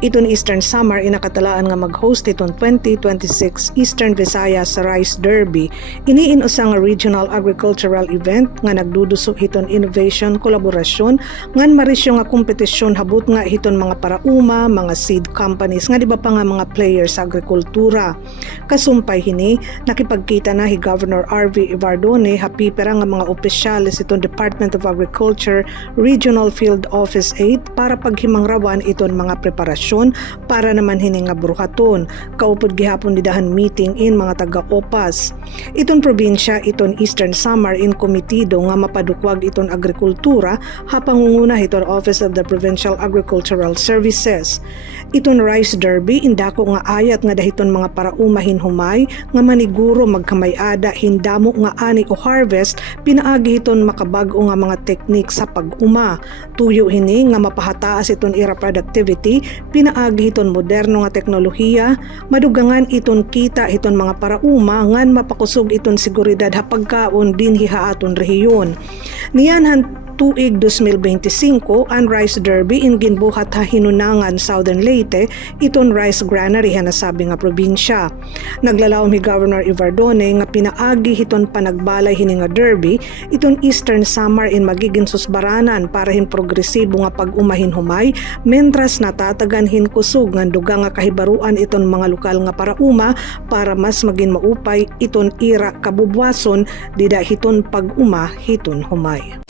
Iton Eastern Samar inakatalaan nga mag-host iton 2026 Eastern Visayas Rice Derby. Iniin usa nga regional agricultural event nga nagdudusok hiton innovation, kolaborasyon, ngan marisyo nga kompetisyon habot nga hiton mga parauma, mga seed companies nga di ba pa nga mga players sa agrikultura. Kasumpay hini nakipagkita na hi Governor R.V. Ivardone happy pera nga mga opisyales iton Department of Agriculture Regional Field Office 8 para paghimangrawan iton mga preparasyon para naman hini nga bruhaton. Kaupod gihapon nidahan meeting in mga taga-OPAS. Iton probinsya iton Eastern Samar in komitido nga mapadukwag iton agrikultura hapangunguna iton Office of the Provincial Agricultural Services. Iton Rice Derby indako nga ayat nga dahiton mga parauma hinhumay nga maniguro magkamay-ada hindamo nga ani o harvest pinaagi iton makabag-o nga mga teknik sa pag-uma. Tuyo hini nga mapahataas iton ira productivity pinaagi iton moderno nga teknolohiya, madugangan iton kita iton mga parauma ngan mapakusog iton seguridad hapagkaon din hihaaton rehiyon. Niyanhan tuig 2025 ang Rice Derby in ginbuhat ha hinunangan Southern Leyte iton rice granary ha nasabi nga probinsya. Naglalawom ni Governor Ivardone nga pinaagi hiton panagbalay hini nga derby iton Eastern Samar in magiging susbaranan para hin progresibo nga pag-umahin humay mentras natatagan hin kusog nga dugang nga kahibaruan iton mga lokal nga parauma para mas maging maupay iton ira kabubwason dida hiton pag-uma hiton humay.